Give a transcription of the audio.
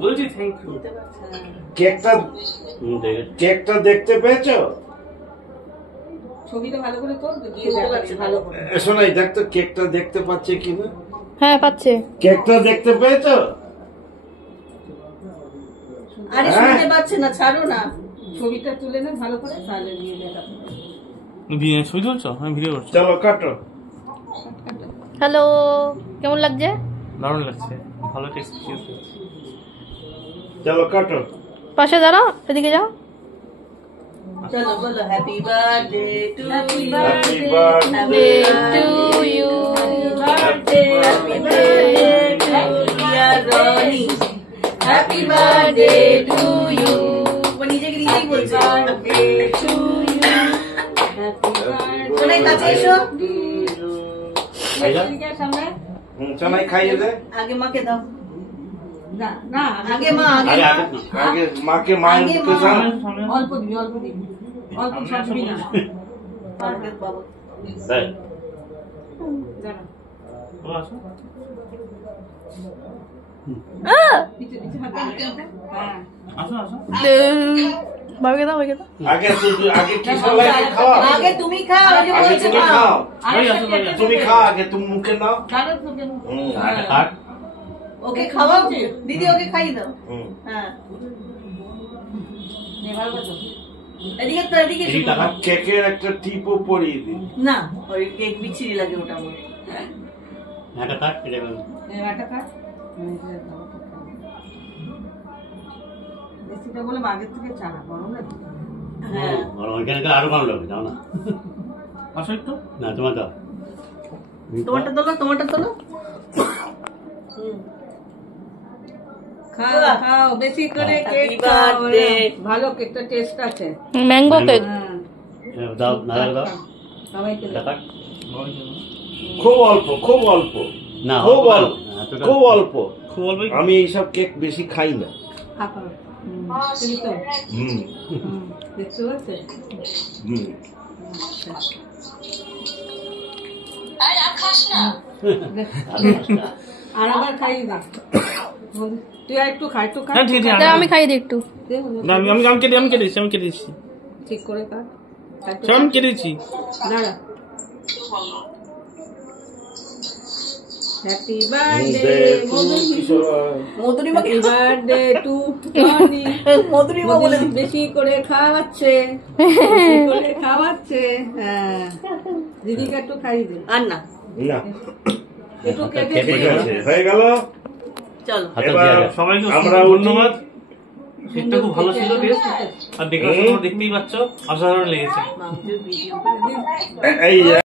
বলছি thank you. কেকটা দেখতে পেয়েছো? ছবিটা ভালো করে তোল, ভালো করে শোনাই দেখ তো কেকটা দেখতে পাচ্ছে কিনা। হ্যাঁ পাচ্ছে। কেকটা দেখতে পেয়েছো? আরে শুনতে পাচ্ছে না, ছাড়ো না। ছবিটা তুলে না ভালো করে, তাহলে নিয়ে দেখা। ছবি তুলছো? আমি ভিডিও করছি। চলো কাটো। হ্যালো, কেমন লাগছে? দারুণ লাগছে, ভালো টেস্ট। চলো কাটো। পাশে দাঁড়াও, এদিকে যাও। চলো বলো happy birthday to happy you, birthday to you, happy birthday to dear Roni, happy birthday to you. ও নিজেকে নিজেই বলছে happy to you, happy birthday. শোনাই কাছে এসো। সামনে শোনাই খাইয়ে দে। আগে মাকে দাও। না না, আগে মা, আগে মাকে মায়ের মুখে দাও। অল্প দিবি, অল্প দিবি, অল্প ছাড়বি না। বাবু তাই দাঁড়া, ও আসো। নিচে নিচে হাত দিতে হবে। হ্যাঁ আসো আসো। বাবাকে দাও, বাবাকে দাও। আগে কি সবাই খাও। আগে তুমি খাও, আগে আগে বলছে তুমি খাও। খাও। ওই আসো, ওই আসো। তুমি খাও আগে, তুমি মুখে নাও। দাঁড়াও তুমি। কাট। ওকে খাওয়াও, দিদি ওকে খাইয়ে দাও। হুম। হ্যাঁ এদিকে তো, এদিকে এদিকে তাকাও। কেকের একটা টিপও পরিয়ে দিই। না, ওই কেক বিচ্ছিরি লাগে ওটা আমার। এটা কাট, এটা কাট। একটা কাট। বেশিটা বলে আগের থেকে চানা গরম লাগে। হ্যাঁ গরম, এখানে আরো গরম লাগবে, যাও না। আসো একটু। না তোমার দাও। তোমারটা তোলো, তোমারটা তোলো। খাও খাও, বেশি করে কেক খাও। ভালো, কেকটা টেস্ট আছে। Mango cake. দাও, না দাও। সবাইকে এটা কাট। খুব অল্প, খুব অল্প, না, খুব অল্প, অল্প, এতটা- খুব অল্প। খুব অল্প। আমি এইসব কেক বেশি খাই না। হুম দেখতে পাচ্ছে। হুম। আর আবার খাইয়ে দে। তুই একটু খা, একটু খা। হ্যাঁ, ঠিক আছে। দাও, আমি খাইয়ে দিই একটু। না, আমি কেটে দিচ্ছি। ঠিক করে কাট। আমি কেটে দিচ্ছি। দাঁড়া। Happy birthday Madhurima, happy birthday two Tony. Madhurima বলে বেশি করে খাওয়াচ্ছে, বেশি করে খাওয়াচ্ছে। হ্যাঁ, দিদিকে একটু খাইয়ে দে। আর না, না, একটু কেটে কেটে ঠিক আছে, হয়ে গেল। চলো। এবার সবাইকে আমরা ধন্যবাদ। কেকটা খুব ভালো ছিল টেস্ট, আর দেখতেই পাচ্ছ অসাধারণ লেগেছে। ভিডিও করে দিন। এই